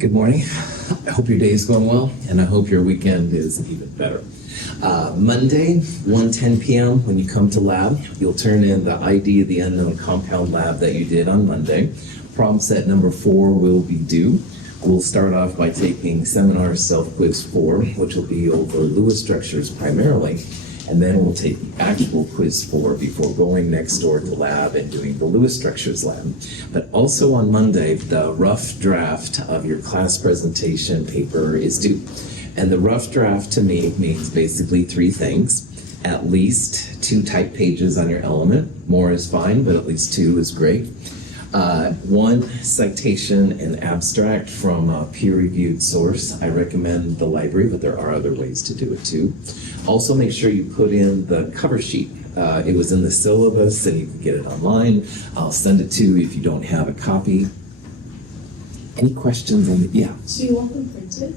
Good morning. I hope your day is going well, and I hope your weekend is even better. Monday, 1:10 p.m., when you come to lab, you'll turn in the ID of the unknown compound lab that you did on Monday. Problem set number 4 will be due. We'll start off by taking seminar self-quiz 4, which will be over Lewis structures primarily, and then we'll take the actual quiz 4 before going next door to lab and doing the Lewis structures lab. But also on Monday, the rough draft of your class presentation paper is due. And the rough draft to me means basically 3 things. At least 2 type pages on your element. More is fine, but at least 2 is great. 1 citation and abstract from a peer-reviewed source. I recommend the library, but there are other ways to do it too. Also, make sure you put in the cover sheet. It was in the syllabus, and you can get it online. I'll send it to you if you don't have a copy. Any questions on the, yeah? So you want them printed?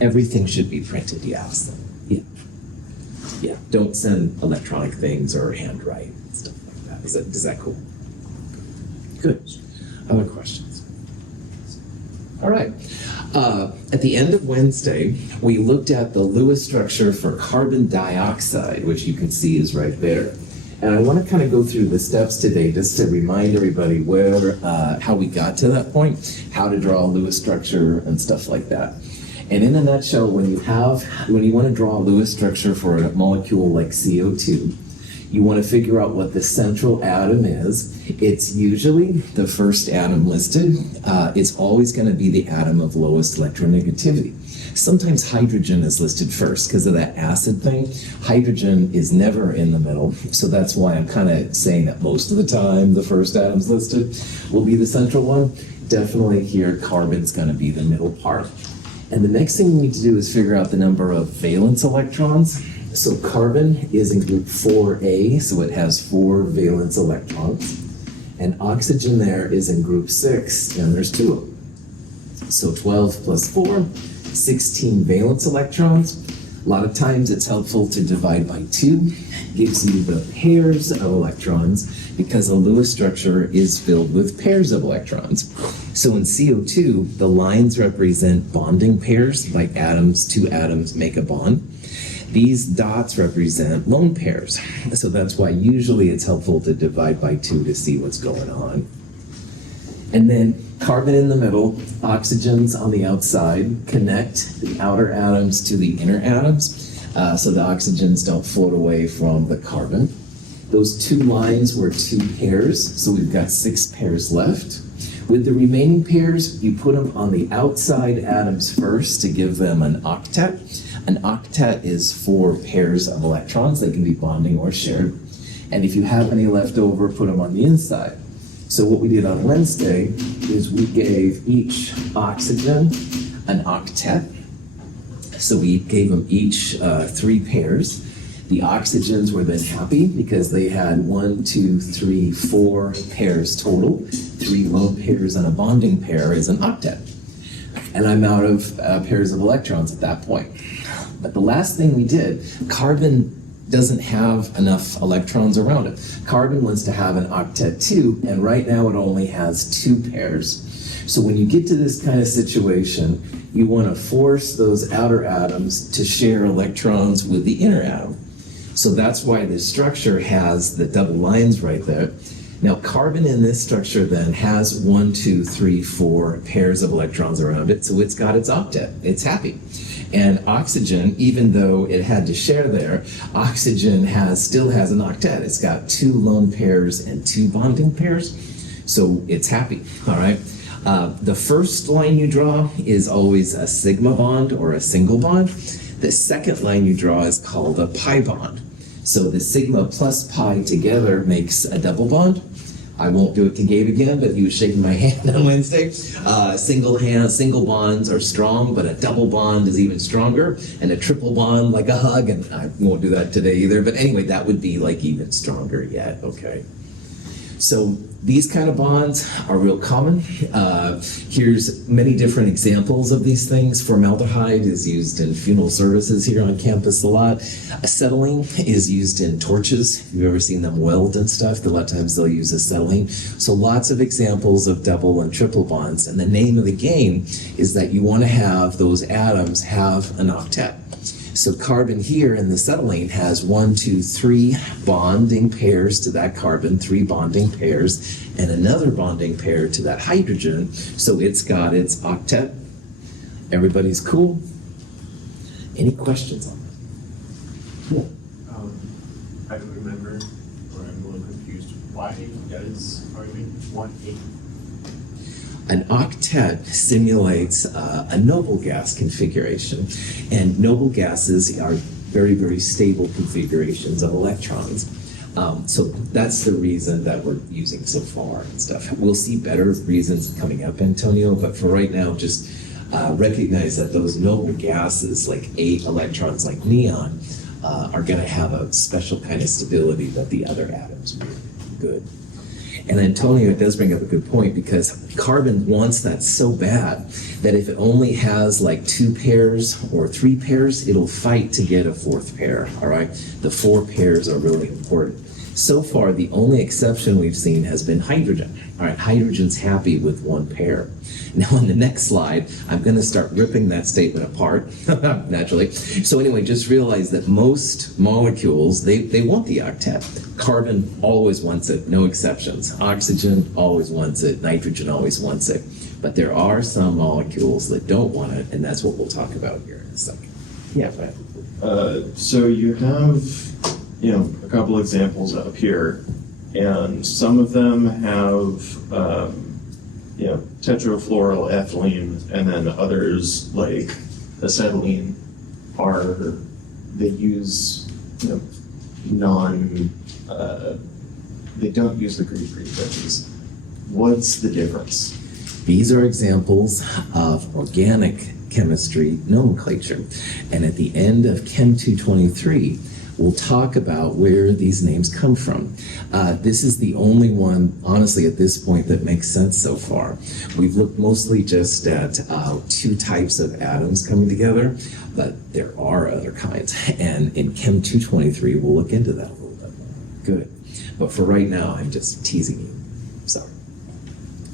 Everything should be printed, yes. Yeah. Yeah, don't send electronic things or handwrite, stuff like that. Is that cool? Good. Other questions? All right. At the end of Wednesday, we looked at the Lewis structure for carbon dioxide, which you can see is right there. And I want to kind of go through the steps today just to remind everybody how we got to that point, how to draw a Lewis structure and stuff like that. And in a nutshell, when you want to draw a Lewis structure for a molecule like CO2, you want to figure out what the central atom is. It's usually the first atom listed. It's always going to be the atom of lowest electronegativity. Sometimes hydrogen is listed first because of that acid thing. Hydrogen is never in the middle, so that's why I'm kind of saying that most of the time the first atom's listed will be the central one. Definitely here, carbon's going to be the middle part. And the next thing we need to do is figure out the number of valence electrons. So carbon is in group 4A, so it has 4 valence electrons. And oxygen there is in group 6, and there's 2 of them. So 12 plus 4, 16 valence electrons. A lot of times it's helpful to divide by 2. Gives you the pairs of electrons because a Lewis structure is filled with pairs of electrons. So in CO2, the lines represent bonding pairs, like 2 atoms make a bond. These dots represent lone pairs. So that's why usually it's helpful to divide by 2 to see what's going on. And then carbon in the middle, oxygens on the outside connect the outer atoms to the inner atoms so the oxygens don't float away from the carbon. Those 2 lines were 2 pairs, so we've got 6 pairs left. With the remaining pairs, you put them on the outside atoms first to give them an octet. An octet is 4 pairs of electrons. They can be bonding or shared. And if you have any left over, put them on the inside. So what we did on Wednesday is we gave each oxygen an octet. So we gave them each 3 pairs. The oxygens were then happy because they had 1, 2, 3, 4 pairs total. 3 lone pairs and a bonding pair is an octet. And I'm out of pairs of electrons at that point. But the last thing we did, carbon doesn't have enough electrons around it. Carbon wants to have an octet too, and right now it only has 2 pairs. So when you get to this kind of situation, you want to force those outer atoms to share electrons with the inner atom. So that's why this structure has the double lines right there. Now carbon in this structure then has 1, 2, 3, 4 pairs of electrons around it, so it's got its octet. It's happy. And oxygen, even though it had to share there, oxygen still has an octet. It's got 2 lone pairs and 2 bonding pairs, so it's happy, all right? The first line you draw is always a sigma bond or a single bond. The second line you draw is called a pi bond. So the sigma plus pi together makes a double bond. I won't do it to Gabe again, but he was shaking my hand on Wednesday. Single bonds are strong, but a double bond is even stronger, and a triple bond like a hug, and I won't do that today either. But anyway, that would be like even stronger yet, okay? So these kind of bonds are real common. Here's many different examples of these things. Formaldehyde is used in funeral services here on campus a lot. Acetylene is used in torches. If you've ever seen them weld and stuff, a lot of times they'll use acetylene. So lots of examples of double and triple bonds. And the name of the game is that you want to have those atoms have an octet. So carbon here in the acetylene has 1, 2, 3 bonding pairs to that carbon, 3 bonding pairs, and another bonding pair to that hydrogen. So it's got its octet. Everybody's cool? Any questions on that? Cool. I don't remember, or I'm a little confused. Why does carbon want 8? An octet simulates a noble gas configuration, and noble gases are very, very stable configurations of electrons. So that's the reason that we're using so far and stuff. We'll see better reasons coming up, Antonio, but for right now, just recognize that those noble gases, like 8 electrons like neon, are going to have a special kind of stability that the other atoms will. Good. And Antonio does bring up a good point, because carbon wants that so bad that if it only has like 2 pairs or 3 pairs, it'll fight to get a 4th pair, all right? The 4 pairs are really important. So far, the only exception we've seen has been hydrogen. All right, hydrogen's happy with 1 pair. Now on the next slide, I'm going to start ripping that statement apart, naturally. So anyway, just realize that most molecules, they want the octet. Carbon always wants it, no exceptions. Oxygen always wants it, nitrogen always wants it. But there are some molecules that don't want it, and that's what we'll talk about here in a second. Yeah, go ahead. So you have, a couple examples up here, and some of them have, tetrafluoroethylene, and then others, like acetylene, they use, they don't use the Greek prefixes. What's the difference? These are examples of organic chemistry nomenclature. And at the end of Chem 223, we'll talk about where these names come from. This is the only one, honestly, at this point that makes sense so far. We've looked mostly just at 2 types of atoms coming together, but there are other kinds. And in Chem 223, we'll look into that a little bit more. Good. But for right now, I'm just teasing you. Sorry.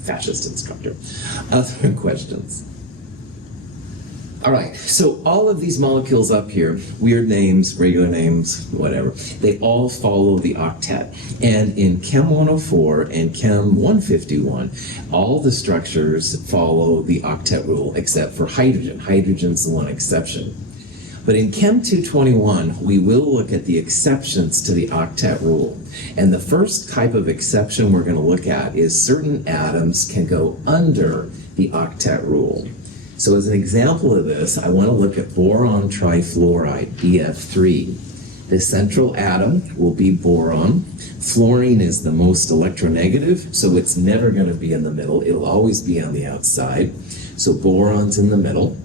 Fascist instructor. Other questions? All right, so all of these molecules up here, weird names, regular names, whatever, they all follow the octet. And in Chem 104 and Chem 151, all the structures follow the octet rule except for hydrogen. Hydrogen's the one exception. But in Chem 221, we will look at the exceptions to the octet rule. And the first type of exception we're going to look at is certain atoms can go under the octet rule. So as an example of this, I want to look at boron trifluoride, BF3. The central atom will be boron. Fluorine is the most electronegative, so it's never going to be in the middle. It'll always be on the outside. So boron's in the middle.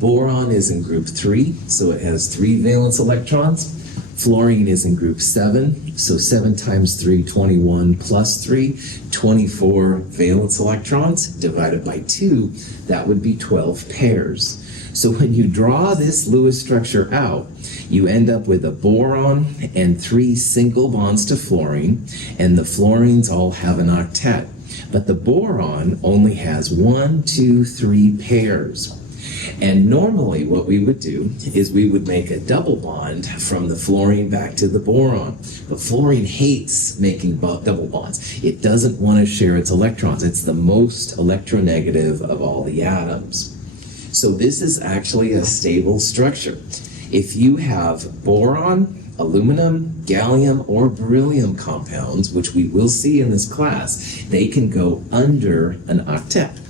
Boron is in group 3, so it has 3 valence electrons. Fluorine is in group 7, so 7 times 3, 21 plus 3, 24 valence electrons divided by 2, that would be 12 pairs. So when you draw this Lewis structure out, you end up with a boron and 3 single bonds to fluorine, and the fluorines all have an octet. But the boron only has 1, 2, 3 pairs. And normally what we would do is we would make a double bond from the fluorine back to the boron. But fluorine hates making double bonds. It doesn't want to share its electrons. It's the most electronegative of all the atoms. So this is actually a stable structure. If you have boron, aluminum, gallium, or beryllium compounds, which we will see in this class, they can go under an octet.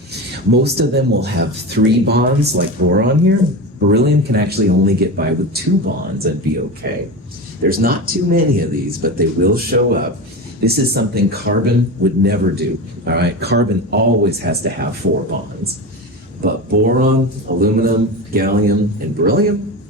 Most of them will have 3 bonds, like boron here. Beryllium can actually only get by with 2 bonds and be okay. There's not too many of these, but they will show up. This is something carbon would never do, all right? Carbon always has to have 4 bonds. But boron, aluminum, gallium, and beryllium,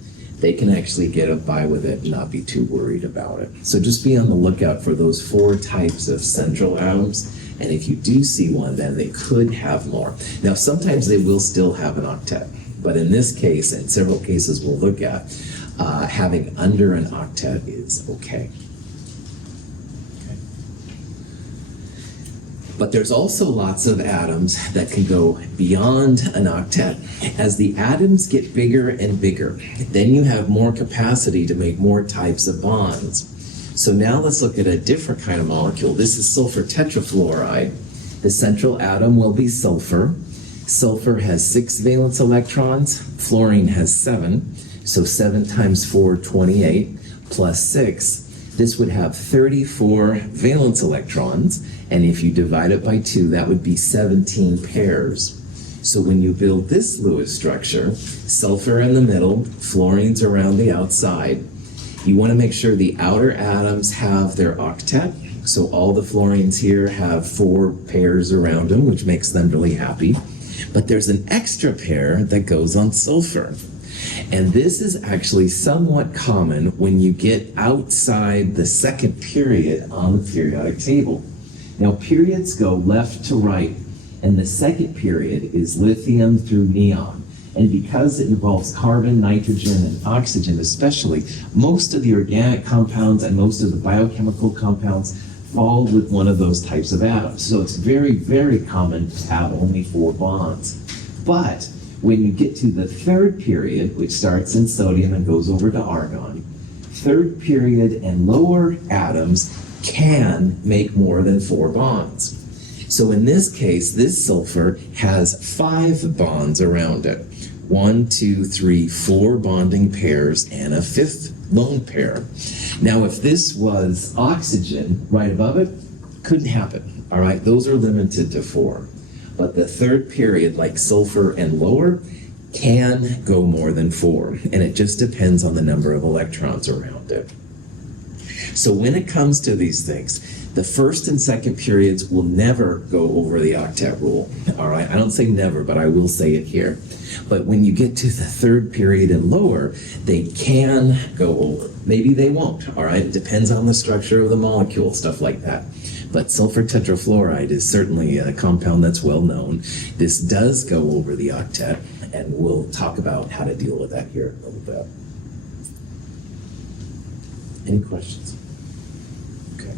they can actually get by with it and not be too worried about it. So just be on the lookout for those 4 types of central atoms. And if you do see one, then they could have more. Now, sometimes they will still have an octet. But in this case, and several cases we'll look at, having under an octet is okay. But there's also lots of atoms that can go beyond an octet. As the atoms get bigger and bigger, then you have more capacity to make more types of bonds. So now let's look at a different kind of molecule. This is sulfur tetrafluoride. The central atom will be sulfur. Sulfur has 6 valence electrons. Fluorine has 7. So 7 times 4, 28, plus 6. This would have 34 valence electrons, and if you divide it by 2, that would be 17 pairs. So when you build this Lewis structure, sulfur in the middle, fluorines around the outside, you want to make sure the outer atoms have their octet, so all the fluorines here have 4 pairs around them, which makes them really happy. But there's an extra pair that goes on sulfur. And this is actually somewhat common when you get outside the second period on the periodic table. Now, periods go left to right, and the second period is lithium through neon. And because it involves carbon, nitrogen, and oxygen especially, most of the organic compounds and most of the biochemical compounds fall with one of those types of atoms. So it's very, very common to have only 4 bonds. But when you get to the third period, which starts in sodium and goes over to argon, third period and lower atoms can make more than 4 bonds. So in this case, this sulfur has 5 bonds around it. 1, 2, 3, 4 bonding pairs and a 5th lone pair. Now, if this was oxygen right above it, couldn't happen. All right, those are limited to 4. But the third period, like sulfur and lower, can go more than 4, and it just depends on the number of electrons around it. So when it comes to these things, the first and second periods will never go over the octet rule. All right, I don't say never, but I will say it here. But when you get to the third period and lower, they can go over. Maybe they won't, all right? It depends on the structure of the molecule, stuff like that. But sulfur tetrafluoride is certainly a compound that's well known. This does go over the octet, and we'll talk about how to deal with that here in a little bit. Any questions? Okay.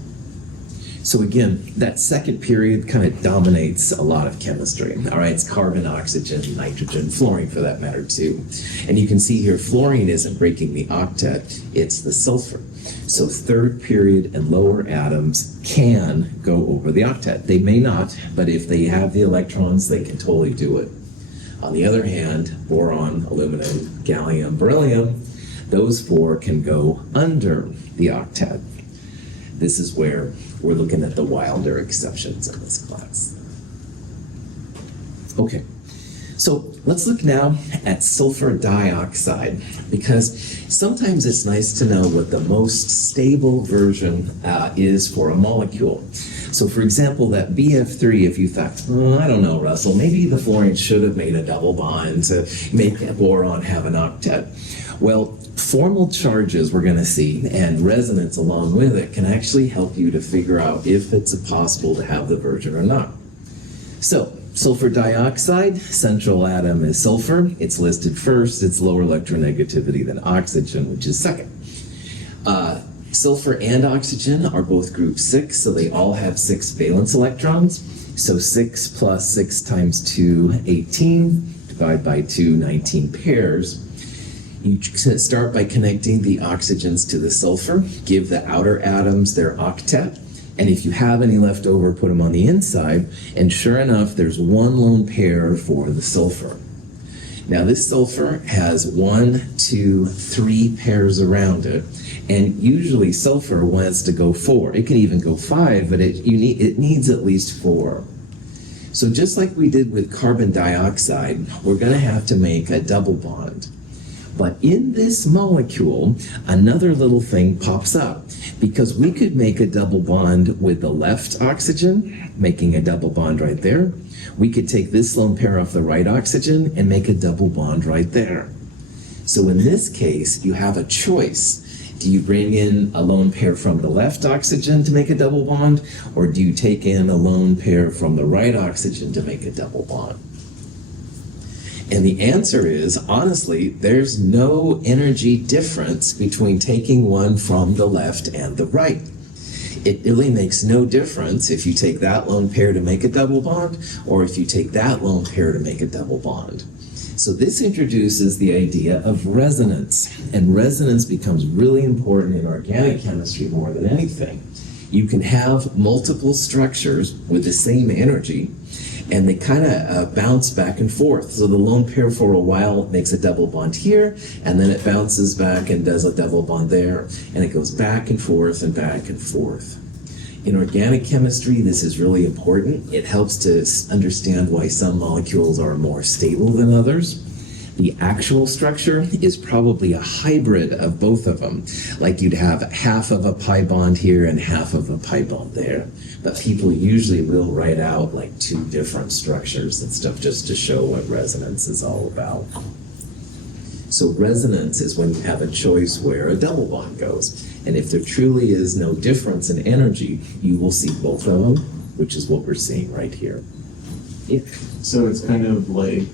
So again, that second period kind of dominates a lot of chemistry. All right, it's carbon, oxygen, nitrogen, fluorine for that matter too. And you can see here, fluorine isn't breaking the octet, it's the sulfur. So third period and lower atoms can go over the octet. They may not, but if they have the electrons, they can totally do it. On the other hand, boron, aluminum, gallium, beryllium, those 4 can go under the octet. This is where we're looking at the wilder exceptions in this class. Okay, so let's look now at sulfur dioxide, because sometimes it's nice to know what the most stable version is for a molecule. So for example, that BF3, if you thought, oh, I don't know, Russell, maybe the fluorine should have made a double bond to make a boron have an octet. Well, formal charges we're going to see, and resonance along with it, can actually help you to figure out if it's possible to have the version or not. So, sulfur dioxide, central atom is sulfur. It's listed first. It's lower electronegativity than oxygen, which is second. Sulfur and oxygen are both group 6, so they all have 6 valence electrons. So 6 plus 6 times 2, 18, divide by 2, 19 pairs. You start by connecting the oxygens to the sulfur, give the outer atoms their octet, and if you have any left over, put them on the inside, and sure enough, there's 1 lone pair for the sulfur. Now this sulfur has 1, 2, 3 pairs around it, and usually sulfur wants to go 4. It can even go 5, but it needs at least 4. So just like we did with carbon dioxide, we're going to have to make a double bond. But in this molecule, another little thing pops up, because we could make a double bond with the left oxygen, making a double bond right there. We could take this lone pair off the right oxygen and make a double bond right there. So in this case, you have a choice. Do you bring in a lone pair from the left oxygen to make a double bond, or do you take in a lone pair from the right oxygen to make a double bond? And the answer is, honestly, there's no energy difference between taking one from the left and the right. It really makes no difference if you take that lone pair to make a double bond, or if you take that lone pair to make a double bond. So this introduces the idea of resonance, and resonance becomes really important in organic chemistry more than anything. You can have multiple structures with the same energy, and they kind of bounce back and forth. So the lone pair for a while makes a double bond here, and then it bounces back and does a double bond there, and it goes back and forth and back and forth. In organic chemistry, this is really important. It helps to understand why some molecules are more stable than others. The actual structure is probably a hybrid of both of them. Like you'd have half of a pi bond here and half of a pi bond there. But people usually will write out like two different structures and stuff just to show what resonance is all about. So resonance is when you have a choice where a double bond goes. And if there truly is no difference in energy, you will see both of them, which is what we're seeing right here. Yeah. So it's kind of like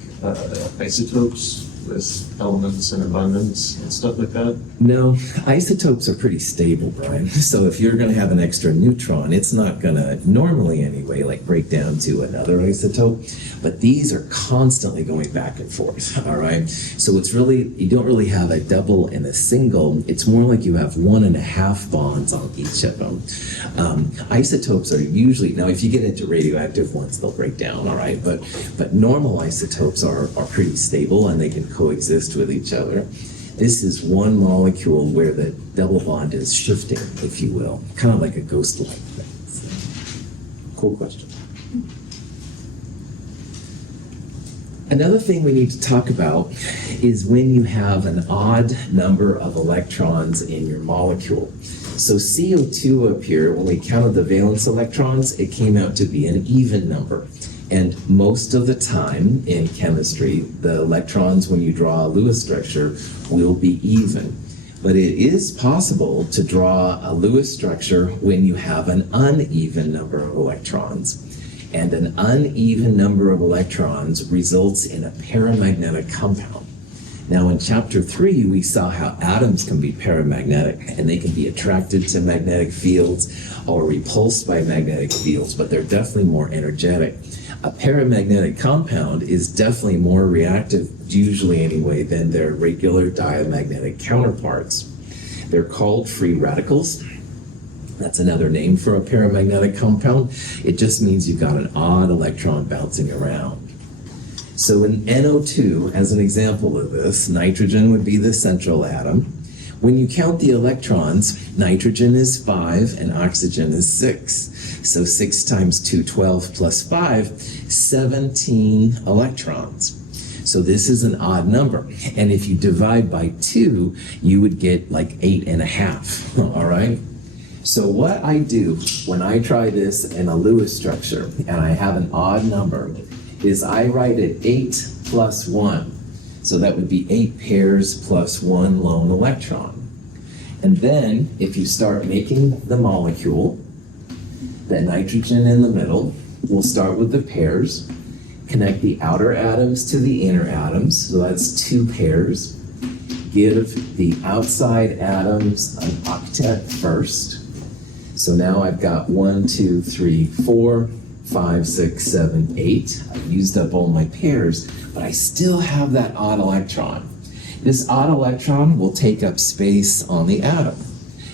isotopes with elements in abundance and stuff like that? No, isotopes are pretty stable, Brian. So if you're going to have an extra neutron, it's not going to, normally anyway, like break down to another isotope. But these are constantly going back and forth, all right? So it's really, you don't really have a double and a single. It's more like you have 1.5 bonds on each of them. Isotopes are usually, now if you get into radioactive ones, they'll break down, all right? But normal isotopes are pretty stable and they can coexist with each other. This is one molecule where the double bond is shifting, if you will, kind of like a ghost-like thing. So, cool question. Another thing we need to talk about is when you have an odd number of electrons in your molecule. So CO2 up here, when we counted the valence electrons, it came out to be an even number. And most of the time in chemistry, the electrons, when you draw a Lewis structure, will be even. But it is possible to draw a Lewis structure when you have an uneven number of electrons. And an uneven number of electrons results in a paramagnetic compound. Now in chapter 3, we saw how atoms can be paramagnetic, and they can be attracted to magnetic fields or repulsed by magnetic fields, but they're definitely more energetic. A paramagnetic compound is definitely more reactive, usually anyway, than their regular diamagnetic counterparts. They're called free radicals. That's another name for a paramagnetic compound. It just means you've got an odd electron bouncing around. So in NO2, as an example of this, nitrogen would be the central atom. When you count the electrons, nitrogen is 5 and oxygen is 6. So 6 times 2, 12 plus 5, 17 electrons. So this is an odd number. And if you divide by 2, you would get like 8.5, all right? So what I do when I try this in a Lewis structure and I have an odd number is I write it 8 plus 1. So that would be 8 pairs plus 1 lone electron. And then if you start making the molecule, the nitrogen in the middle, we'll start with the pairs, connect the outer atoms to the inner atoms, so that's 2 pairs. Give the outside atoms an octet first. So now I've got 1, 2, 3, 4, 5, 6, 7, 8. I've used up all my pairs, but I still have that odd electron. This odd electron will take up space on the atom.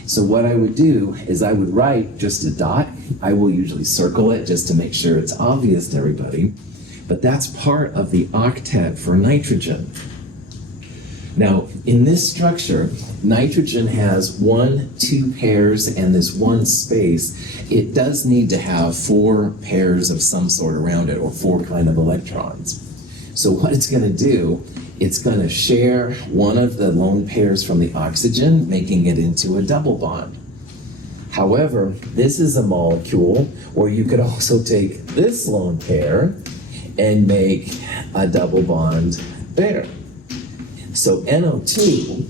So what I would do is I would write just a dot. I will usually circle it just to make sure it's obvious to everybody. But that's part of the octet for nitrogen. Now, in this structure, nitrogen has 1, 2 pairs and this one space. It does need to have 4 pairs of some sort around it, or 4 kind of electrons. So what it's going to do, it's going to share one of the lone pairs from the oxygen, making it into a double bond. However, this is a molecule where you could also take this lone pair and make a double bond there. So NO2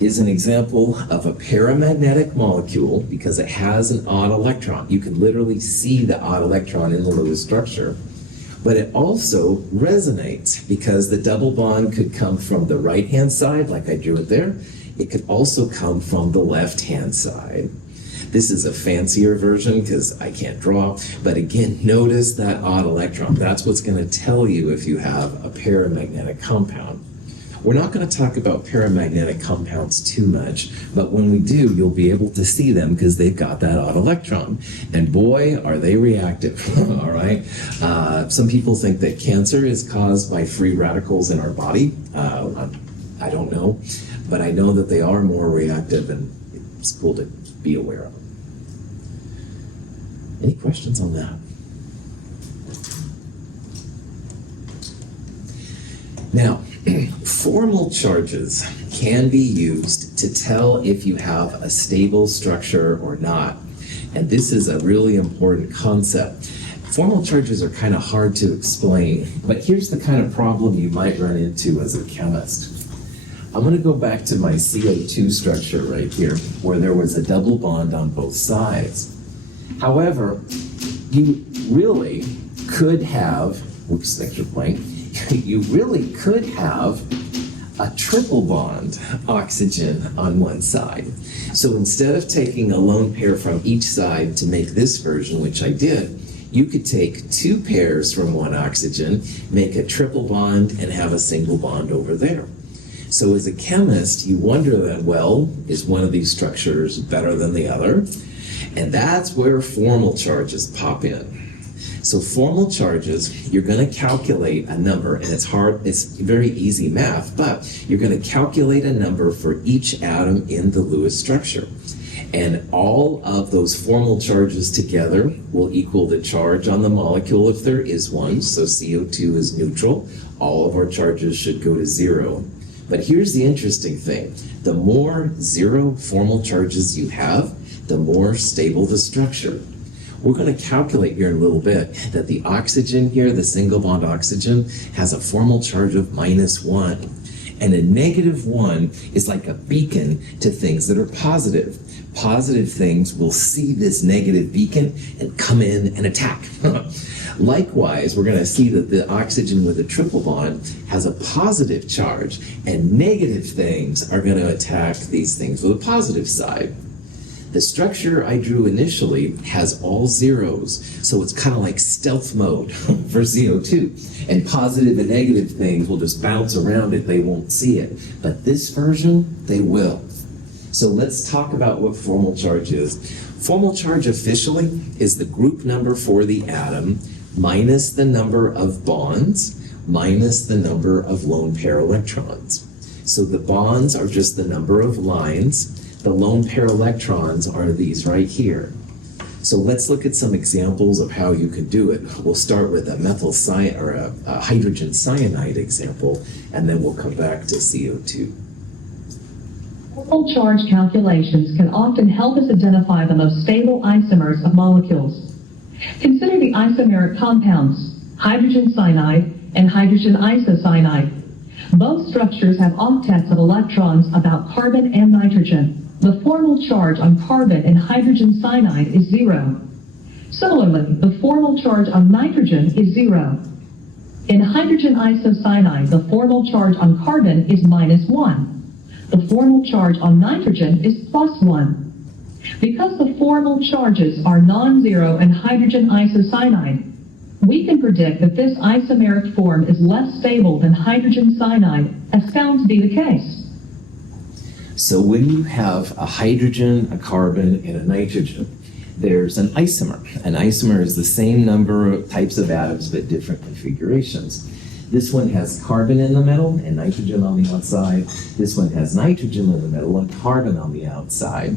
is an example of a paramagnetic molecule because it has an odd electron. You can literally see the odd electron in the Lewis structure. But it also resonates because the double bond could come from the right-hand side, like I drew it there. It could also come from the left-hand side. This is a fancier version because I can't draw, but again, notice that odd electron. That's what's going to tell you if you have a paramagnetic compound. We're not going to talk about paramagnetic compounds too much, but when we do, you'll be able to see them because they've got that odd electron. And boy, are they reactive, all right? Some people think that cancer is caused by free radicals in our body. I don't know, but I know that they are more reactive, and it's cool to be aware of them. Any questions on that? Now, formal charges can be used to tell if you have a stable structure or not. And this is a really important concept. Formal charges are kind of hard to explain, but here's the kind of problem you might run into as a chemist. I'm going to go back to my CO2 structure right here, where there was a double bond on both sides. However, you really could have, whoops, extra blank, you really could have a triple bond oxygen on one side. So instead of taking a lone pair from each side to make this version, which I did, you could take two pairs from one oxygen, make a triple bond, and have a single bond over there. So as a chemist, you wonder then, well, is one of these structures better than the other? And that's where formal charges pop in. So formal charges, you're going to calculate a number, and it's very easy math, but you're going to calculate a number for each atom in the Lewis structure. And all of those formal charges together will equal the charge on the molecule if there is one. So CO2 is neutral. All of our charges should go to zero. But here's the interesting thing. The more zero formal charges you have, the more stable the structure. We're going to calculate here in a little bit that the oxygen here, the single bond oxygen, has a formal charge of -1. And a -1 is like a beacon to things that are positive. Positive things will see this negative beacon and come in and attack. Likewise, we're going to see that the oxygen with a triple bond has a positive charge, and negative things are going to attack these things with a positive side. The structure I drew initially has all zeros, so it's kind of like stealth mode for CO2. And positive and negative things will just bounce around it, they won't see it. But this version, they will. So let's talk about what formal charge is. Formal charge officially is the group number for the atom minus the number of bonds minus the number of lone pair electrons. So the bonds are just the number of lines. The lone pair electrons are these right here. So let's look at some examples of how you can do it. We'll start with a hydrogen cyanide example, and then we'll come back to CO2. Formal charge calculations can often help us identify the most stable isomers of molecules. Consider the isomeric compounds, hydrogen cyanide and hydrogen isocyanide. Both structures have octets of electrons about carbon and nitrogen. The formal charge on carbon and hydrogen cyanide is 0. Similarly, the formal charge on nitrogen is 0. In hydrogen isocyanide, the formal charge on carbon is -1. The formal charge on nitrogen is +1. Because the formal charges are non-zero in hydrogen isocyanide, we can predict that this isomeric form is less stable than hydrogen cyanide, as found to be the case. So when you have a hydrogen, a carbon, and a nitrogen, there's an isomer. An isomer is the same number of types of atoms, but different configurations. This one has carbon in the middle and nitrogen on the outside. This one has nitrogen in the middle and carbon on the outside.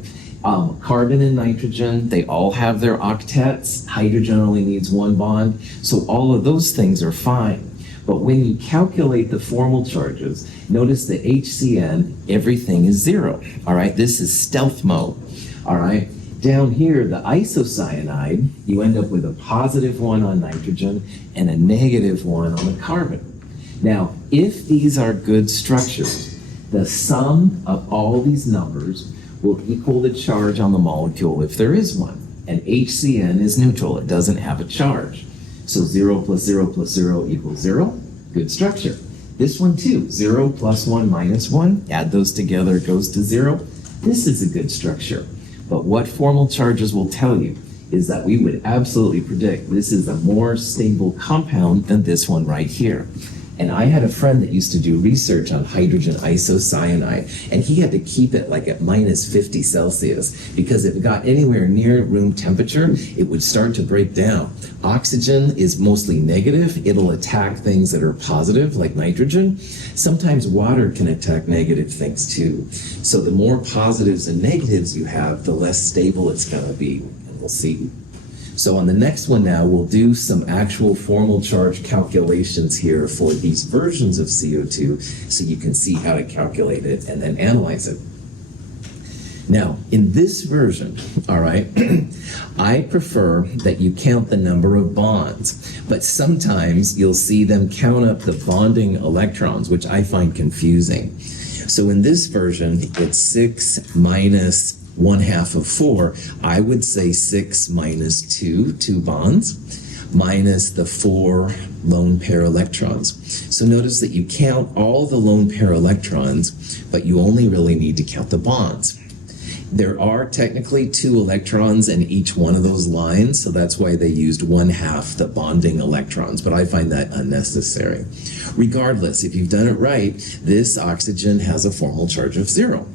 Carbon and nitrogen, they all have their octets. Hydrogen only needs one bond. So all of those things are fine. But when you calculate the formal charges, notice the HCN, everything is 0. All right, this is stealth mode. All right, down here, the isocyanide, you end up with a +1 on nitrogen and a -1 on the carbon. Now, if these are good structures, the sum of all these numbers will equal the charge on the molecule if there is one. And HCN is neutral, it doesn't have a charge. So 0 plus 0 plus 0 equals 0, good structure. This one too, 0 plus 1 minus 1, add those together, it goes to 0. This is a good structure. But what formal charges will tell you is that we would absolutely predict this is a more stable compound than this one right here. And I had a friend that used to do research on hydrogen isocyanide, and he had to keep it like at minus 50 Celsius, because if it got anywhere near room temperature, it would start to break down. Oxygen is mostly negative. It'll attack things that are positive, like nitrogen. Sometimes water can attack negative things too. So the more positives and negatives you have, the less stable it's going to be, and we'll see. So on the next one now, we'll do some actual formal charge calculations here for these versions of CO2 so you can see how to calculate it and then analyze it. Now, in this version, all right, I prefer that you count the number of bonds, but sometimes you'll see them count up the bonding electrons, which I find confusing. So in this version, it's 6 minus 1/2 of 4, I would say 6 minus 2 bonds, minus the 4 lone pair electrons. So notice that you count all the lone pair electrons, but you only really need to count the bonds. There are technically 2 electrons in each one of those lines, so that's why they used 1/2 the bonding electrons, but I find that unnecessary. Regardless, if you've done it right, this oxygen has a formal charge of 0.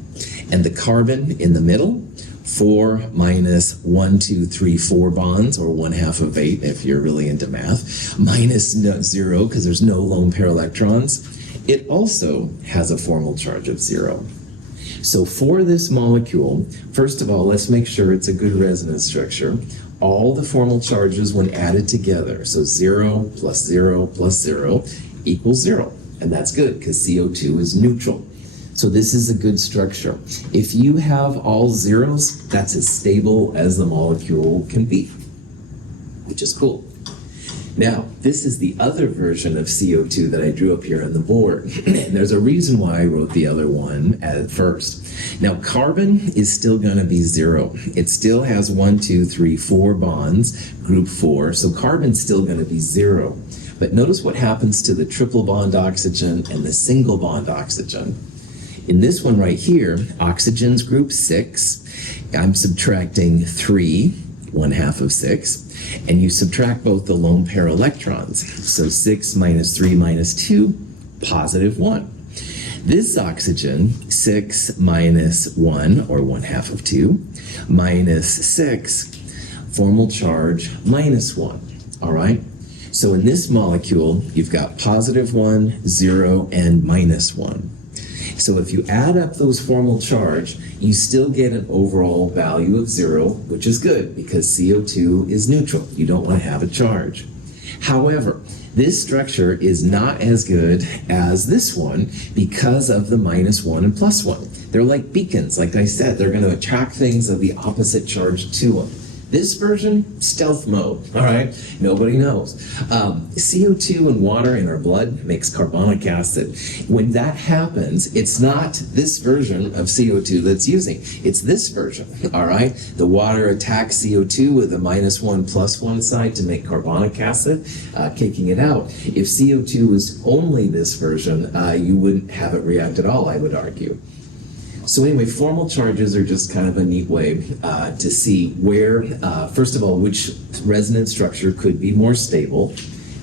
And the carbon in the middle, 4 minus 1, 2, 3, 4 bonds, or 1/2 of 8 if you're really into math, minus 0 because there's no lone pair electrons, it also has a formal charge of 0. So for this molecule, first of all, let's make sure it's a good resonance structure. All the formal charges when added together, so 0 plus 0 plus 0 equals 0. And that's good because CO2 is neutral. So this is a good structure. If you have all zeros, that's as stable as the molecule can be, which is cool. Now, this is the other version of CO2 that I drew up here on the board. And there's a reason why I wrote the other one at first. Now, carbon is still going to be 0. It still has 1, 2, 3, 4 bonds, group 4. So carbon's still going to be 0. But notice what happens to the triple bond oxygen and the single bond oxygen. In this one right here, oxygen's group 6. I'm subtracting 3, 1/2 of 6. And you subtract both the lone pair electrons. So 6 minus 3 minus 2, positive 1. This oxygen, 6 minus 1, or 1/2 of 2, minus 6, formal charge minus 1. All right? So in this molecule, you've got positive 1, 0, and minus 1. So if you add up those formal charge, you still get an overall value of 0, which is good because CO2 is neutral. You don't want to have a charge. However, this structure is not as good as this one because of the minus 1 and plus 1. They're like beacons. Like I said, they're going to attract things of the opposite charge to them. This version, stealth mode, all right? Nobody knows. CO2 and water in our blood makes carbonic acid. When that happens, it's not this version of CO2 that's using. It's this version, all right? The water attacks CO2 with a minus 1 plus 1 side to make carbonic acid, kicking it out. If CO2 was only this version, you wouldn't have it react at all, I would argue. So anyway, formal charges are just kind of a neat way to see where, first of all, which resonance structure could be more stable.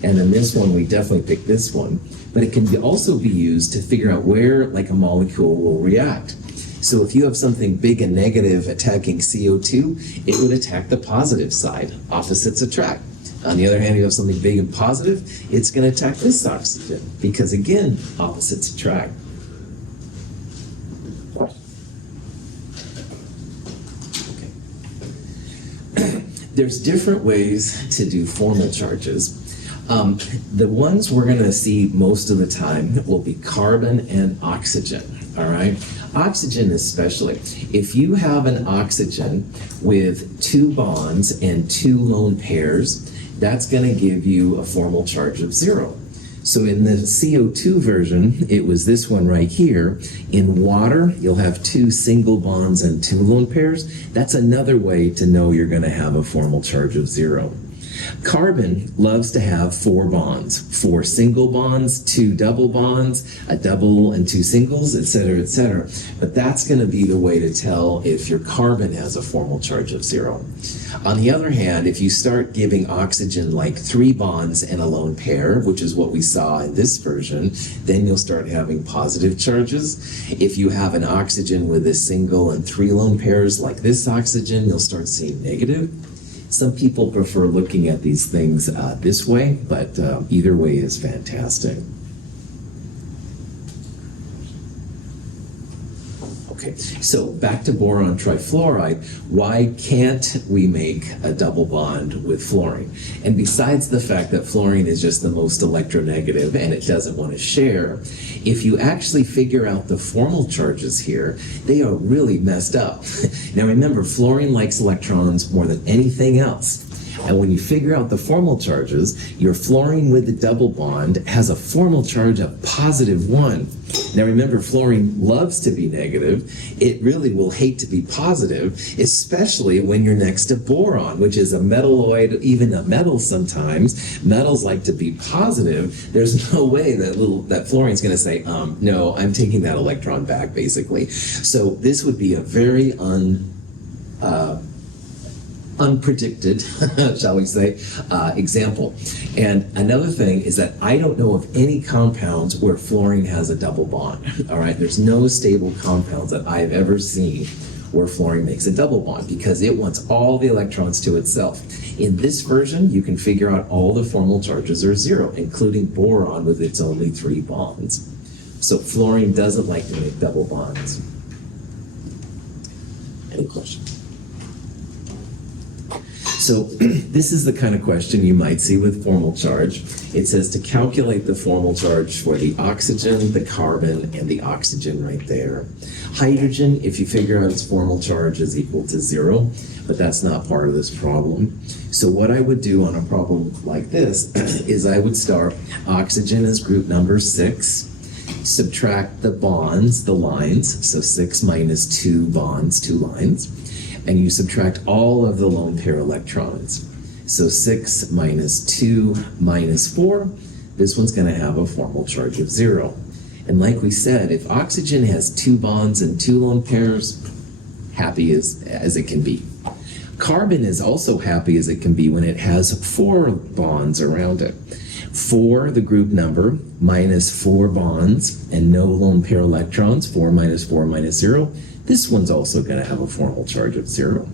And then this one, we definitely picked this one. But it can also be used to figure out where like a molecule will react. So if you have something big and negative attacking CO2, it would attack the positive side. Opposites attract. On the other hand, you have something big and positive, it's going to attack this oxygen. Because again, opposites attract. There's different ways to do formal charges. The ones we're going to see most of the time will be carbon and oxygen, all right? Oxygen especially. If you have an oxygen with 2 bonds and 2 lone pairs, that's going to give you a formal charge of 0. So in the CO2 version, it was this one right here. In water, you'll have 2 single bonds and 2 lone pairs. That's another way to know you're going to have a formal charge of 0. Carbon loves to have 4 bonds, 4 single bonds, 2 double bonds, a double and 2 singles, etc., etc. But that's going to be the way to tell if your carbon has a formal charge of 0. On the other hand, if you start giving oxygen like 3 bonds and a lone pair, which is what we saw in this version, then you'll start having positive charges. If you have an oxygen with a single and 3 lone pairs like this oxygen, you'll start seeing negative. Some people prefer looking at these things this way, but either way is fantastic. Okay, so back to boron trifluoride. Why can't we make a double bond with fluorine? And besides the fact that fluorine is just the most electronegative and it doesn't want to share, if you actually figure out the formal charges here, they are really messed up. Now remember, fluorine likes electrons more than anything else. And when you figure out the formal charges, your fluorine with the double bond has a formal charge of +1. Now remember, fluorine loves to be negative. It really will hate to be positive, especially when you're next to boron, which is a metalloid, even a metal sometimes. Metals like to be positive. There's no way that fluorine's going to say, no, I'm taking that electron back, basically. So this would be a very unpredicted, shall we say, example. And another thing is that I don't know of any compounds where fluorine has a double bond. All right, there's no stable compounds that I've ever seen where fluorine makes a double bond because it wants all the electrons to itself. In this version, you can figure out all the formal charges are 0, including boron with its only 3 bonds. So fluorine doesn't like to make double bonds. Any questions? So this is the kind of question you might see with formal charge. It says to calculate the formal charge for the oxygen, the carbon, and the oxygen right there. Hydrogen, if you figure out its formal charge, is equal to 0, but that's not part of this problem. So what I would do on a problem like this is I would start oxygen as group number 6, subtract the bonds, the lines, so 6 minus 2 bonds, 2 lines, and you subtract all of the lone pair electrons. So 6 minus 2 minus 4, this one's going to have a formal charge of 0. And like we said, if oxygen has 2 bonds and 2 lone pairs, happy as it can be. Carbon is also happy as it can be when it has 4 bonds around it. 4, the group number, minus 4 bonds and no lone pair electrons, 4 minus 0. This one's also going to have a formal charge of 0.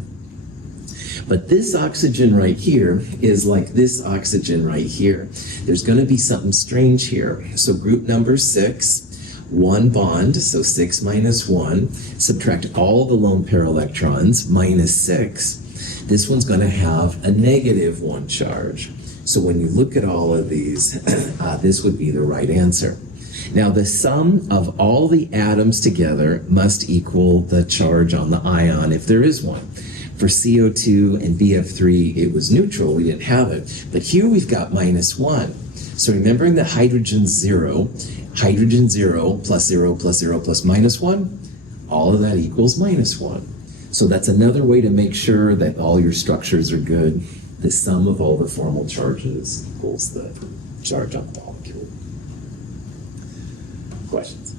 But this oxygen right here is like this oxygen right here. There's going to be something strange here. So group number 6, 1 bond, so 6 minus 1, subtract all the lone pair electrons, minus 6. This one's going to have a -1 charge. So when you look at all of these, this would be the right answer. Now, the sum of all the atoms together must equal the charge on the ion, if there is one. For CO2 and BF3, it was neutral. We didn't have it. But here we've got -1. So remembering that hydrogen's 0, hydrogen 0 plus 0 plus 0 plus -1, all of that equals -1. So that's another way to make sure that all your structures are good. The sum of all the formal charges equals the charge on the molecule. Questions?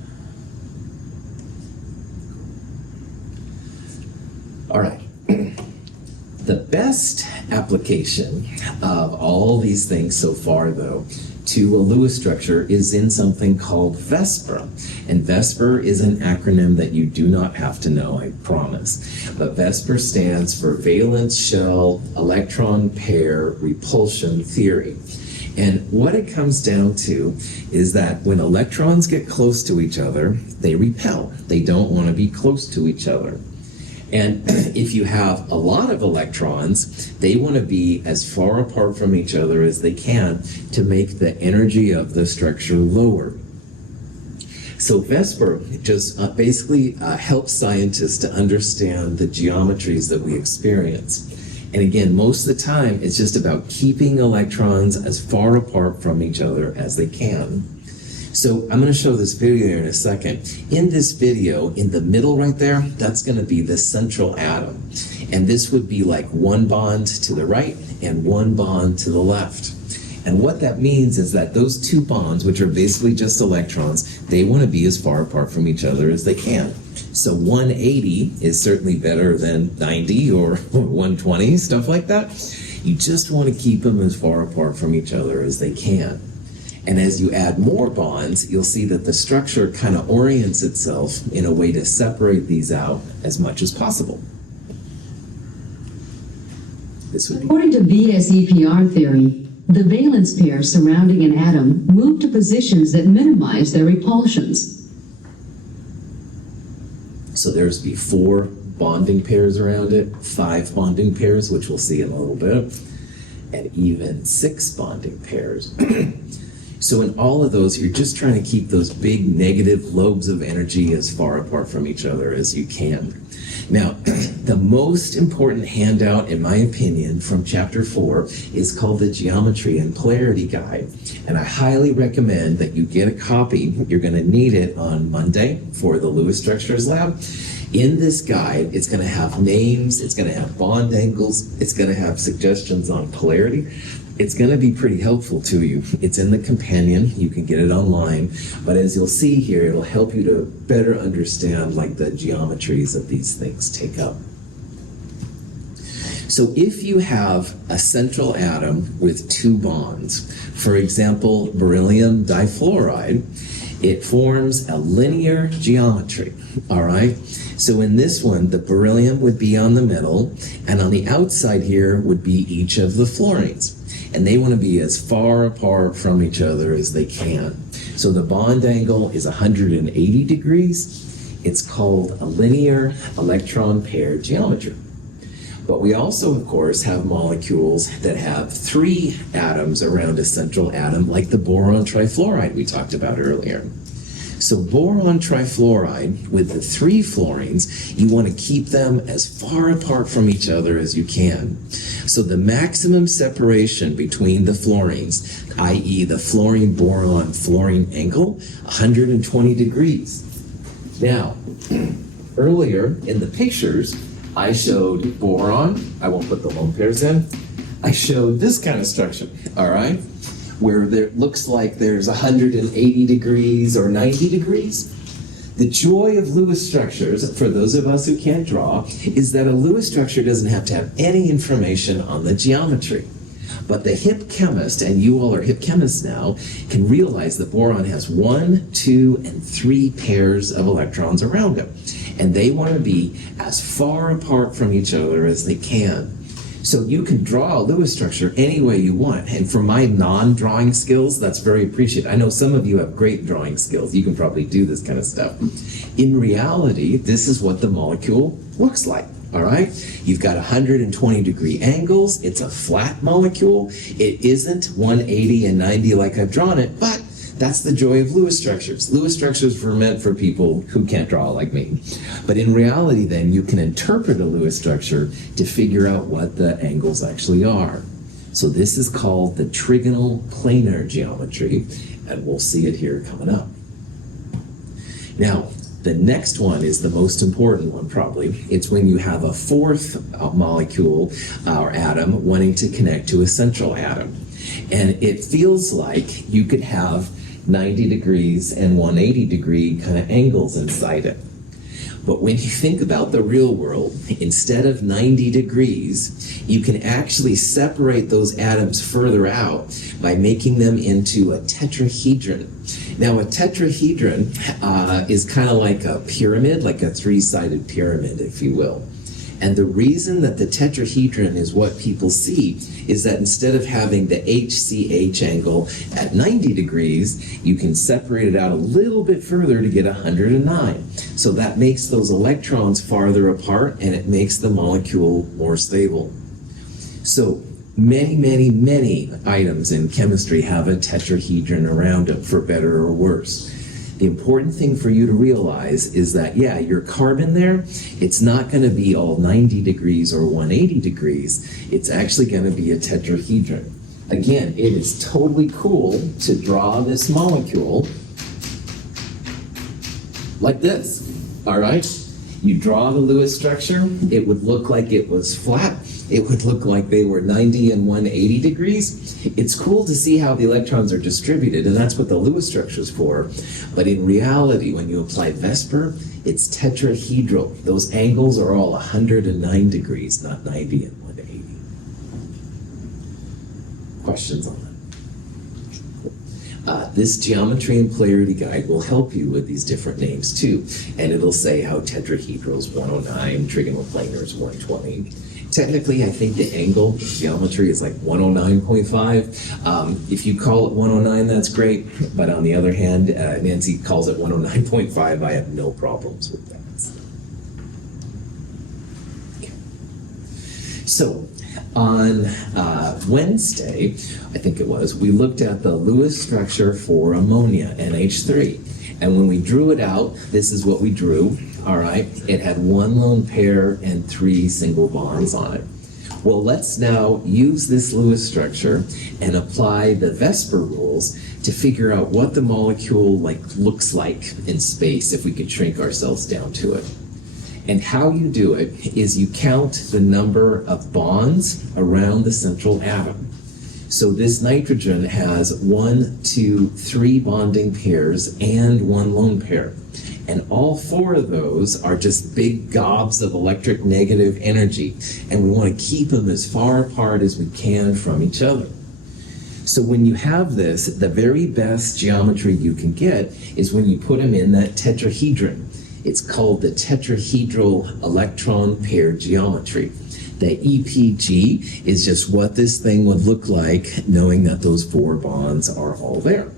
All right. The best application of all these things so far, though, to a Lewis structure is in something called VSEPR. And VSEPR is an acronym that you do not have to know, I promise. But VSEPR stands for Valence Shell Electron Pair Repulsion Theory. And what it comes down to is that when electrons get close to each other, they repel. They don't want to be close to each other. And if you have a lot of electrons, they want to be as far apart from each other as they can to make the energy of the structure lower. So VSEPR just basically helps scientists to understand the geometries that we experience. And again, most of the time, it's just about keeping electrons as far apart from each other as they can. So I'm going to show this video here in a second. In this video, in the middle right there, that's going to be the central atom. And this would be like one bond to the right and one bond to the left. And what that means is that those two bonds, which are basically just electrons, they want to be as far apart from each other as they can. So 180 is certainly better than 90 or 120, stuff like that. You just want to keep them as far apart from each other as they can. And as you add more bonds, you'll see that the structure kind of orients itself in a way to separate these out as much as possible. This would be According to VSEPR theory, the valence pairs surrounding an atom move to positions that minimize their repulsions. So there's be 4 bonding pairs around it, 5 bonding pairs, which we'll see in a little bit, and even 6 bonding pairs. So in all of those, you're just trying to keep those big negative lobes of energy as far apart from each other as you can. Now, the most important handout, in my opinion, from Chapter 4 is called the Geometry and Polarity Guide. And I highly recommend that you get a copy. You're going to need it on Monday for the Lewis Structures Lab. In this guide, it's going to have names, it's going to have bond angles, it's going to have suggestions on polarity. It's going to be pretty helpful to you. It's in the companion. You can get it online. But as you'll see here, it'll help you to better understand like the geometries that these things take up. So if you have a central atom with 2 bonds, for example, beryllium difluoride, it forms a linear geometry, all right? So in this one, the beryllium would be on the middle, and on the outside here would be each of the fluorines. And they want to be as far apart from each other as they can. So the bond angle is 180 degrees. It's called a linear electron pair geometry. But we also, of course, have molecules that have 3 atoms around a central atom, like the boron trifluoride we talked about earlier. So boron trifluoride with the 3 fluorines, you want to keep them as far apart from each other as you can. So the maximum separation between the fluorines, i.e. the fluorine-boron-fluorine angle, 120 degrees. Now, earlier in the pictures, I showed boron. I won't put the lone pairs in. I showed this kind of structure, all right? Where there looks like there's 180 degrees or 90 degrees. The joy of Lewis structures, for those of us who can't draw, is that a Lewis structure doesn't have to have any information on the geometry. But the hip chemist, and you all are hip chemists now, can realize that boron has 1, 2, and 3 pairs of electrons around it. And they want to be as far apart from each other as they can. So you can draw a Lewis structure any way you want. And for my non-drawing skills, that's very appreciated. I know some of you have great drawing skills. You can probably do this kind of stuff. In reality, this is what the molecule looks like. All right? You've got 120 degree angles. It's a flat molecule. It isn't 180 and 90 like I've drawn it, but that's the joy of Lewis structures. Lewis structures were meant for people who can't draw like me. But in reality, then, you can interpret a Lewis structure to figure out what the angles actually are. So this is called the trigonal planar geometry, and we'll see it here coming up. Now, the next one is the most important one, probably. It's when you have a 4th molecule or atom wanting to connect to a central atom. And it feels like you could have 90 degrees and 180 degree kind of angles inside it. But when you think about the real world, instead of 90 degrees, you can actually separate those atoms further out by making them into a tetrahedron. Now, a tetrahedron is kind of like a pyramid, like a 3-sided pyramid, if you will. And the reason that the tetrahedron is what people see is that instead of having the HCH angle at 90 degrees, you can separate it out a little bit further to get 109. So that makes those electrons farther apart, and it makes the molecule more stable. So many, many, many items in chemistry have a tetrahedron around them, for better or worse. The important thing for you to realize is that, yeah, your carbon there, it's not going to be all 90 degrees or 180 degrees. It's actually going to be a tetrahedron. Again, it is totally cool to draw this molecule like this, all right? You draw the Lewis structure, it would look like it was flat. It would look like they were 90 and 180 degrees. It's cool to see how the electrons are distributed, and that's what the Lewis structure is for. But in reality, when you apply VSEPR, it's tetrahedral. Those angles are all 109 degrees, not 90 and 180. Questions on that? This geometry and polarity guide will help you with these different names too. And it'll say how tetrahedral is 109, trigonoplanar is 120. Technically, I think the angle geometry is like 109.5. If you call it 109, that's great. But on the other hand, Nancy calls it 109.5. I have no problems with that. Okay. So, on Wednesday, I think it was, we looked at the Lewis structure for ammonia, NH3. And when we drew it out, this is what we drew, all right? It had one lone pair and 3 single bonds on it. Well, let's now use this Lewis structure and apply the VSEPR rules to figure out what the molecule looks like in space if we could shrink ourselves down to it. And how you do it is you count the number of bonds around the central atom. So this nitrogen has 1, 2, 3 bonding pairs and 1 lone pair. And all 4 of those are just big gobs of electric negative energy. And we want to keep them as far apart as we can from each other. So when you have this, the very best geometry you can get is when you put them in that tetrahedron. It's called the tetrahedral electron pair geometry. The EPG is just what this thing would look like, knowing that those 4 bonds are all there.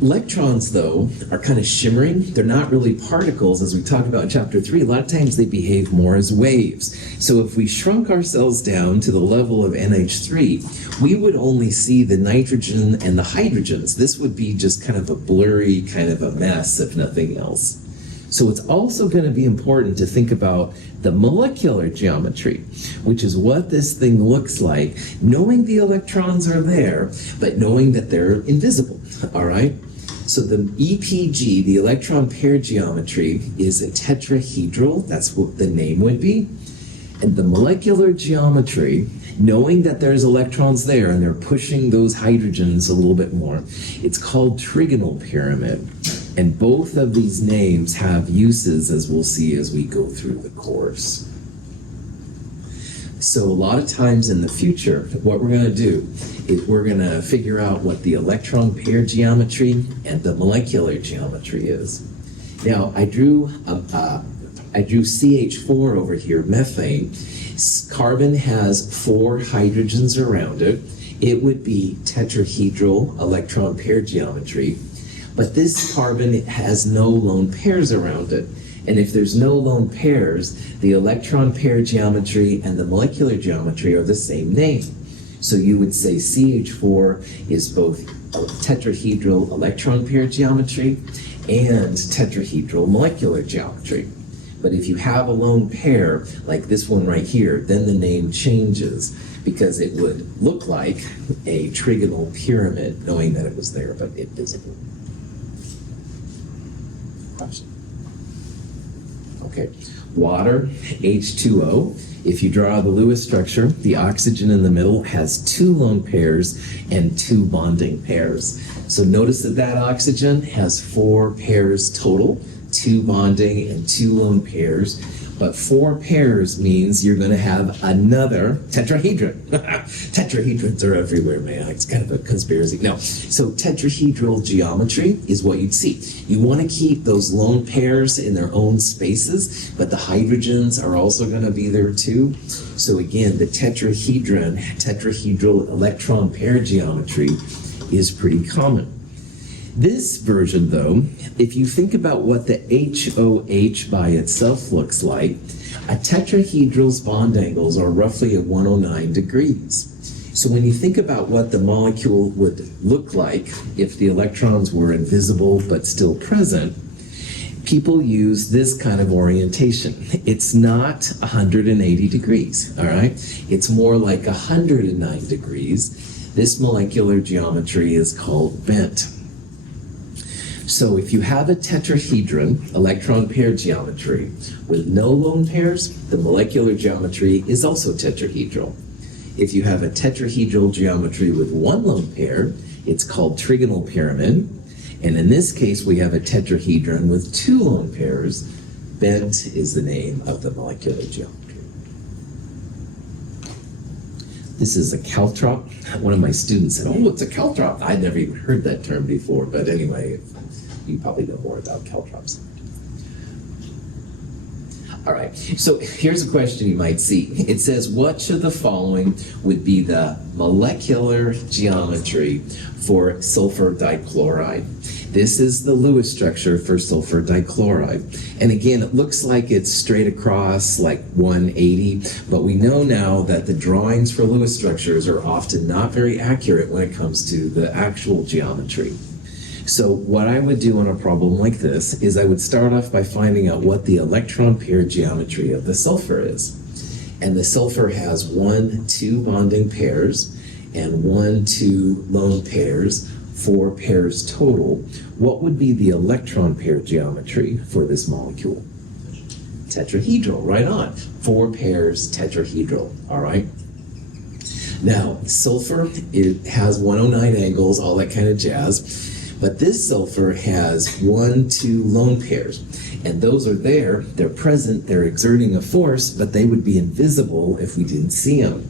Electrons, though, are kind of shimmering. They're not really particles, as we talked about in chapter 3. A lot of times they behave more as waves. So if we shrunk ourselves down to the level of NH3, we would only see the nitrogen and the hydrogens. This would be just kind of a blurry kind of a mess, if nothing else. So it's also going to be important to think about the molecular geometry, which is what this thing looks like, knowing the electrons are there, but knowing that they're invisible, all right? So the EPG, the electron pair geometry, is a tetrahedral. That's what the name would be. And the molecular geometry, knowing that there's electrons there and they're pushing those hydrogens a little bit more, it's called trigonal pyramid. And both of these names have uses, as we'll see as we go through the course. So a lot of times in the future, what we're going to do is we're going to figure out what the electron pair geometry and the molecular geometry is. Now, I drew CH4 over here, methane. Carbon has 4 hydrogens around it. It would be tetrahedral electron pair geometry. But this carbon has no lone pairs around it. And if there's no lone pairs, the electron pair geometry and the molecular geometry are the same name. So you would say CH4 is both tetrahedral electron pair geometry and tetrahedral molecular geometry. But if you have a lone pair, like this one right here, then the name changes because it would look like a trigonal pyramid, knowing that it was there, but it isn't. Question? Okay. Water, H2O. If you draw the Lewis structure, the oxygen in the middle has 2 lone pairs and 2 bonding pairs. So notice that that oxygen has 4 pairs total, 2 bonding and 2 lone pairs. But 4 pairs means you're going to have another tetrahedron. Tetrahedrons are everywhere, man. It's kind of a conspiracy. No. So tetrahedral geometry is what you'd see. You want to keep those lone pairs in their own spaces, but the hydrogens are also going to be there too. So again, the tetrahedral electron pair geometry is pretty common. This version, though, if you think about what the HOH by itself looks like, a tetrahedral's bond angles are roughly at 109 degrees. So when you think about what the molecule would look like if the electrons were invisible but still present, people use this kind of orientation. It's not 180 degrees, all right? It's more like 109 degrees. This molecular geometry is called bent. So if you have a tetrahedron, electron pair geometry, with no lone pairs, the molecular geometry is also tetrahedral. If you have a tetrahedral geometry with one lone pair, it's called trigonal pyramid. And in this case, we have a tetrahedron with two lone pairs. Bent is the name of the molecular geometry. This is a caltrop. One of my students said, oh, it's a caltrop. I'd never even heard that term before. But anyway, you probably know more about caltrops. All right, so here's a question you might see. It says, which of the following would be the molecular geometry for sulfur dichloride? This is the Lewis structure for sulfur dichloride. And again, it looks like it's straight across, like 180, but we know now that the drawings for Lewis structures are often not very accurate when it comes to the actual geometry. So what I would do on a problem like this is I would start off by finding out what the electron pair geometry of the sulfur is. And the sulfur has 1, 2 bonding pairs and 1, 2 lone pairs, 4 pairs total. What would be the electron pair geometry for this molecule? Tetrahedral, right on. 4 pairs tetrahedral, all right? Now, sulfur, it has 109 angles, all that kind of jazz. But this sulfur has 1, 2 lone pairs, and those are there, they're present, they're exerting a force, but they would be invisible if we didn't see them.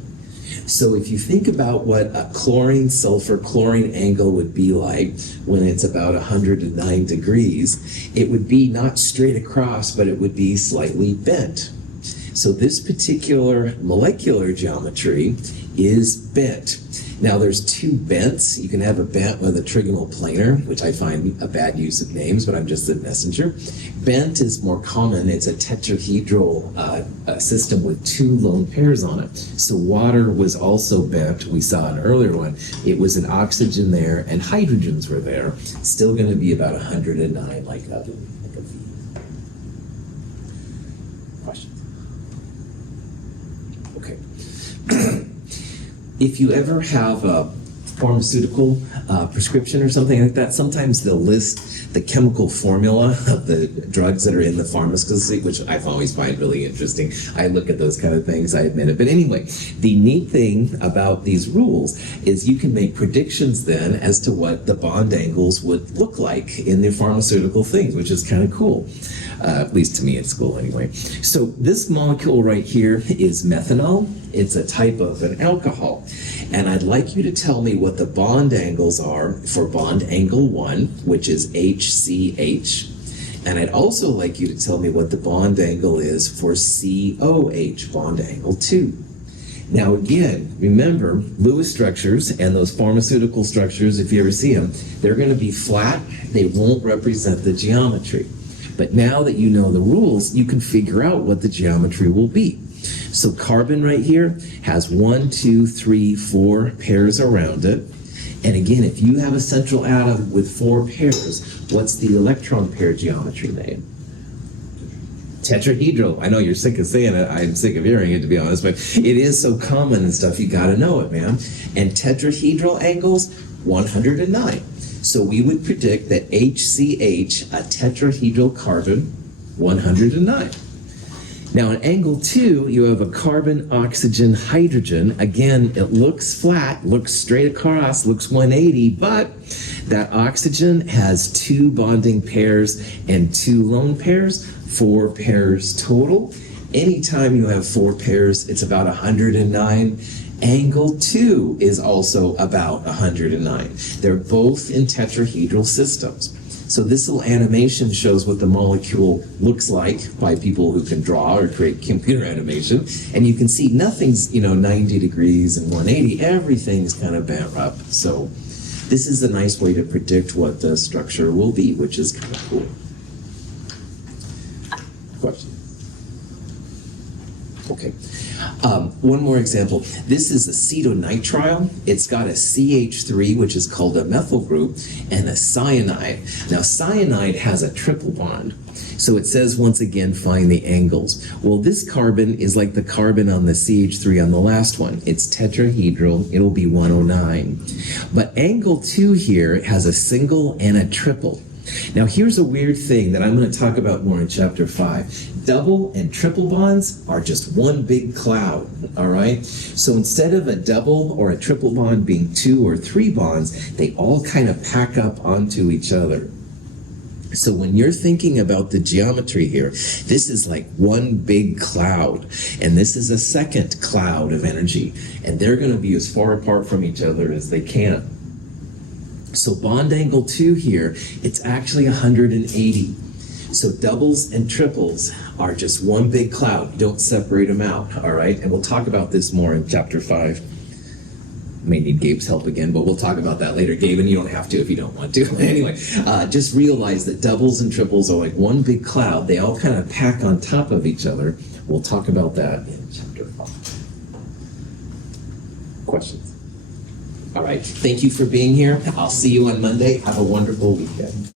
So if you think about what a chlorine-sulfur-chlorine angle would be like when it's about 109 degrees, it would be not straight across, but it would be slightly bent. So this particular molecular geometry is bent. Now there's 2 bents. You can have a bent with a trigonal planar, which I find a bad use of names, but I'm just a messenger. Bent is more common. It's a tetrahedral system with 2 lone pairs on it. So water was also bent. We saw an earlier one. It was an oxygen there and hydrogens were there. Still going to be about 109 like a V. Questions? Okay. If you ever have a pharmaceutical prescription or something like that, sometimes they'll list the chemical formula of the drugs that are in the pharmacy, which I always find really interesting. I look at those kind of things, I admit it. But anyway, the neat thing about these rules is you can make predictions then as to what the bond angles would look like in the pharmaceutical things, which is kind of cool. At least to me at school anyway. So this molecule right here is methanol. It's a type of an alcohol. And I'd like you to tell me what the bond angles are for bond angle 1, which is HCH. And I'd also like you to tell me what the bond angle is for COH, bond angle 2. Now again, remember, Lewis structures and those pharmaceutical structures, if you ever see them, they're going to be flat. They won't represent the geometry. But now that you know the rules, you can figure out what the geometry will be. So carbon right here has 1, 2, 3, 4 pairs around it. And again, if you have a central atom with 4 pairs, what's the electron pair geometry name? Tetrahedral. I know you're sick of saying it. I'm sick of hearing it, to be honest, but it is so common and stuff. You got to know it, man. And tetrahedral angles, 109. So we would predict that HCH, a tetrahedral carbon, 109. Now in angle 2, you have a carbon, oxygen, hydrogen. Again, it looks flat, looks straight across, looks 180, but that oxygen has 2 bonding pairs and 2 lone pairs, 4 pairs total. Anytime you have 4 pairs, it's about 109. Angle 2 is also about 109. They're both in tetrahedral systems. So this little animation shows what the molecule looks like by people who can draw or create computer animation. And you can see nothing's, 90 degrees and 180. Everything's kind of bent up. So this is a nice way to predict what the structure will be, which is kind of cool. Question? Okay. One more example. This is acetonitrile. It's got a CH3, which is called a methyl group, and a cyanide. Now, cyanide has a triple bond. So it says, once again, find the angles. Well, this carbon is like the carbon on the CH3 on the last one. It's tetrahedral. It'll be 109. But angle 2 here has a single and a triple. Now, here's a weird thing that I'm going to talk about more in chapter 5. Double and triple bonds are just one big cloud, all right? So instead of a double or a triple bond being 2 or 3 bonds, they all kind of pack up onto each other. So when you're thinking about the geometry here, this is like one big cloud, and this is a second cloud of energy, and they're going to be as far apart from each other as they can. So bond angle 2 here, it's actually 180. So doubles and triples are just one big cloud. Don't separate them out, all right? And we'll talk about this more in chapter 5. May need Gabe's help again, but we'll talk about that later. Gabe, and you don't have to if you don't want to. Anyway, just realize that doubles and triples are like one big cloud. They all kind of pack on top of each other. We'll talk about that in chapter 5. Questions? All right. Thank you for being here. I'll see you on Monday. Have a wonderful weekend.